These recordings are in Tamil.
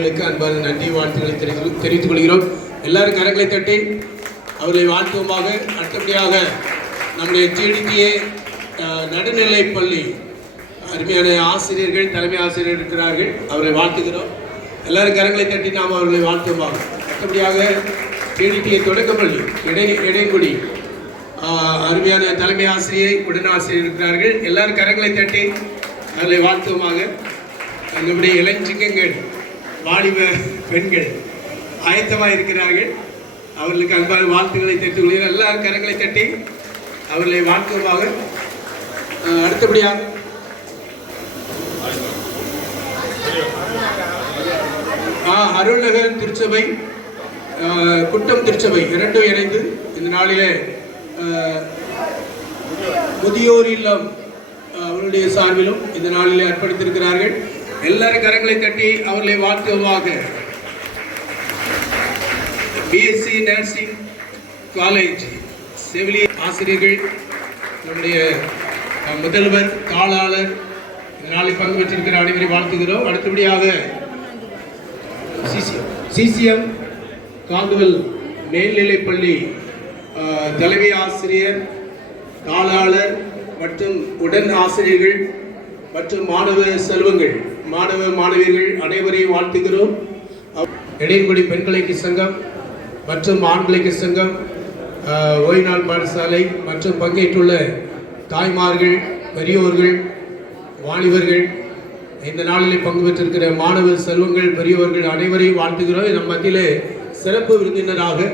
அவர்களுக்கு அன்பான நன்றி வாழ்த்துக்களை தெரிவித்து தெரிவித்துக் கொள்கிறோம். எல்லாரும் கரங்களை தட்டி அவர்களை வாழ்த்துவமாக. அடுத்தபடியாக நம்முடைய ஜிடிடிஏ நடுநிலை பள்ளி அருமையான ஆசிரியர்கள் தலைமை ஆசிரியர் இருக்கிறார்கள். அவரை வாழ்த்துகிறோம். எல்லாரும் கரங்களை தட்டி நாம் அவர்களை வாழ்த்துவமாக. அடுத்தபடியாக ஜிடிடிஏ தொடக்கப்பள்ளி இடை இடைக்குடி அருமையான தலைமை ஆசிரியை உடனாசிரியர் இருக்கிறார்கள். எல்லாரும் கரங்களை தட்டி அவர்களை வாழ்த்துவமாக. நம்முடைய இளஞ்சிங்கங்கள் வாலிப பெண்கள் ஆயத்தமாக இருக்கிறார்கள். அவர்களுக்கு அன்பான வாழ்த்துக்களை தெரிவித்துக் கொள்கிறேன். எல்லா கரங்களை தட்டி அவர்களை வாழ்த்துவதாக அடுத்தபடியாக. அருள்நகர் திருச்சபை குட்டம் திருச்சபை இரண்டும் இணைந்து இந்த நாளிலே முதியோர் இல்லம் அவருடைய சார்பிலும் இந்த நாளிலே அர்ப்பணித்திருக்கிறார்கள். எல்லாரும் கரங்களை தட்டி அவர்களை வாழ்த்துவாக பிஎஸ்சி நர்சிங் காலேஜ் செவிலிய ஆசிரியர்கள் நம்முடைய முதல்வர் தாளாளர் இதனால் பங்கு பெற்றிருக்கிற அனைவரை வாழ்த்துகிறோம். அடுத்தபடியாக சிசிஎம் சிசிஎம் காந்துவல் மேல்நிலைப்பள்ளி தலைமை ஆசிரியர் தாளாளர் மற்றும் உடன் ஆசிரியர்கள் மற்றும் மாணவ செல்வங்கள் மாணவ மாணவியர்கள் அனைவரையும் வாழ்த்துகிறோம். அவ்- இடையங்குடி சங்கம் மற்றும் ஆண்களுக்கு சங்கம் ஓய்நாள் பாடசாலை மற்றும் பங்கேற்றுள்ள தாய்மார்கள் பெரியோர்கள் வாலிபர்கள் இந்த நாளில் பங்கு பெற்றிருக்கிற மாணவ செல்வங்கள் பெரியவர்கள் அனைவரையும் வாழ்த்துகிறோம். நம் மத்தியில் சிறப்பு விருந்தினராக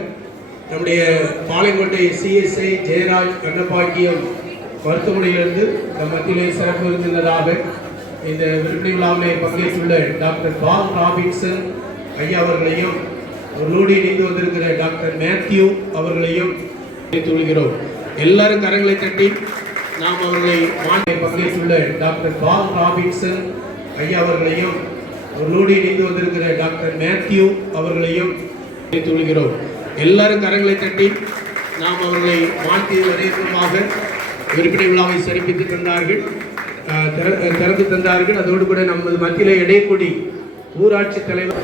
நம்முடைய பாளையங்கோட்டை சிஎஸ்ஐ ஜெயராஜ் கண்ணப்பாக்கியம் மருத்துவமனையிலிருந்து நம் மத்தியிலே சிறப்பு விருந்தினராக இந்த விருப்பி விழாவிலே பங்கேற்றுள்ள டாக்டர் பால் ராபின்சன் ஐயா அவர்களையும் அவர்களோடு இணைந்து வந்திருக்கிற டாக்டர் மேத்யூ அவர்களையும் தெரிவித்துக் எல்லாரும் கரங்களை தட்டி நாம் அவர்களை மாநில பங்கேற்றுள்ள டாக்டர் பால் ராபின்சன் ஐயா அவர்களையும் அவர்களோடு இணைந்து வந்திருக்கிற டாக்டர் மேத்யூ அவர்களையும் தெரிவித்துக் எல்லாரும் கரங்களை தட்டி நாம் அவர்களை வாழ்த்தி வரவேற்பமாக விற்பனை விழாவை சிறப்பித்து தந்தார்கள் திற- திறந்து தந்தார்கள். அதோடு கூட நமது மத்தியில் இடையக்கூடிய ஊராட்சி தலைவர்